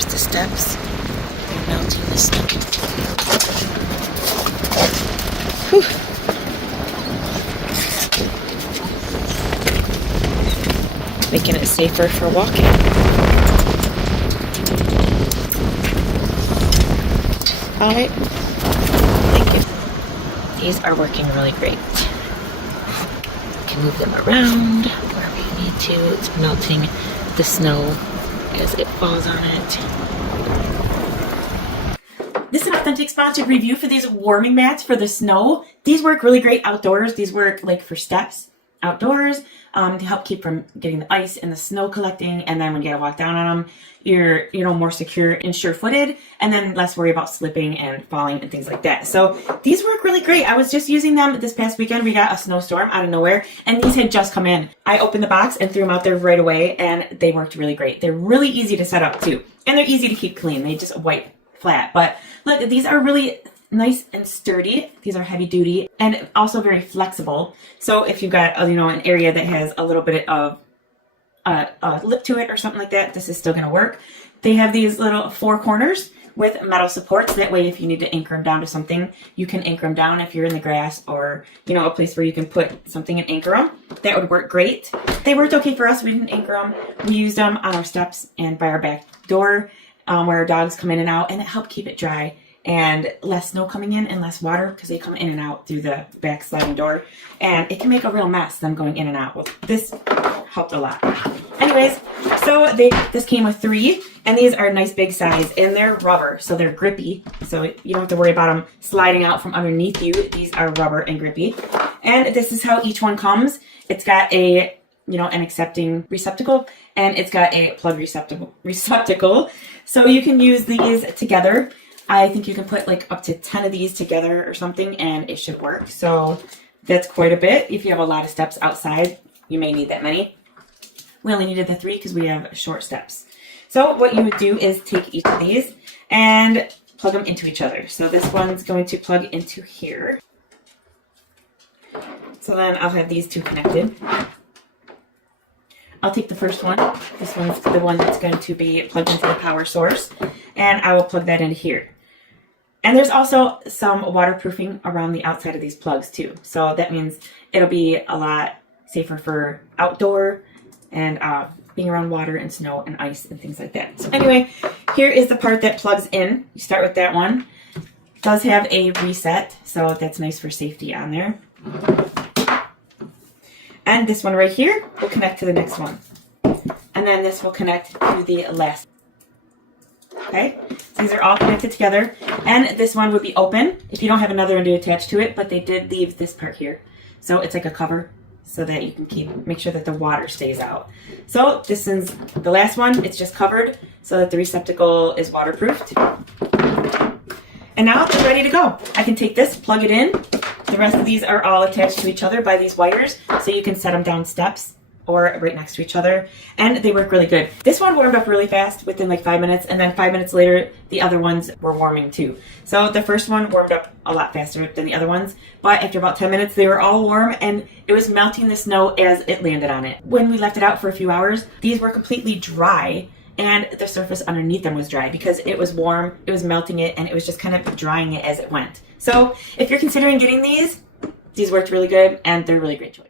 There's the steps. They're melting the snow. Whew. Making it safer for walking. Alright. Thank you. These are working really great. We can move them around where we need to. It's melting the snow as it falls on it. This is an authentic sponsored review for these warming mats for the snow. These work really great outdoors. These work like for steps outdoors to help keep from getting the ice and the snow collecting. And then when you gotta walk down on them, you're more secure and sure-footed, and then less worry about slipping and falling and things like that. So these work really great. I was just using them this past weekend. We got a snowstorm out of nowhere, and these had just come in. I opened the box and threw them out there right away, and they worked really great. They're really easy to set up too, and they're easy to keep clean. They just wipe flat. But look, these are really nice and sturdy. These are heavy duty and also very flexible. So if you've got an area that has a little bit of a lip to it or something like that, this is still going to work. They have these little 4 corners with metal supports. That way, if you need to anchor them down to something, you can anchor them down if you're in the grass or, a place where you can put something and anchor them. That would work great. They worked okay for us. We didn't anchor them. We used them on our steps and by our back door where our dogs come in and out, and it helped keep it dry and less snow coming in and less water because they come in and out through the back sliding door, and it can make a real mess them going in and out. Well, this helped a lot. Anyways, so this came with 3, and these are nice big size, and they're rubber, so they're grippy, so you don't have to worry about them sliding out from underneath you. These are rubber and grippy, and this is how each one comes. It's got a an accepting receptacle, and it's got a plug receptacle, so you can use these together. I think you can put like up to 10 of these together or something, and it should work. So that's quite a bit. If you have a lot of steps outside, you may need that many. We only needed the 3 because we have short steps. So what you would do is take each of these and plug them into each other. So this one's going to plug into here. So then I'll have these 2 connected. I'll take the first one. This one's the one that's going to be plugged into the power source, and I will plug that in here. And there's also some waterproofing around the outside of these plugs too. So that means it'll be a lot safer for outdoor and being around water and snow and ice and things like that. So anyway, here is the part that plugs in. You start with that one. It does have a reset, so that's nice for safety on there. And this one right here will connect to the next one. And then this will connect to the last. Okay, so these are all connected together, and this one would be open if you don't have another one to attach to it, but they did leave this part here. So it's like a cover so that you can make sure that the water stays out. So this is the last one. It's just covered so that the receptacle is waterproofed. And now it's ready to go. I can take this, plug it in. The rest of these are all attached to each other by these wires, so you can set them down steps or right next to each other, and they work really good. This one warmed up really fast within like 5 minutes, and then 5 minutes later the other ones were warming too. So the first one warmed up a lot faster than the other ones, but after about 10 minutes they were all warm, and it was melting the snow as it landed on it. When we left it out for a few hours, these were completely dry, and the surface underneath them was dry because it was warm, it was melting it, and it was just kind of drying it as it went. So if you're considering getting these worked really good, and they're a really great choice.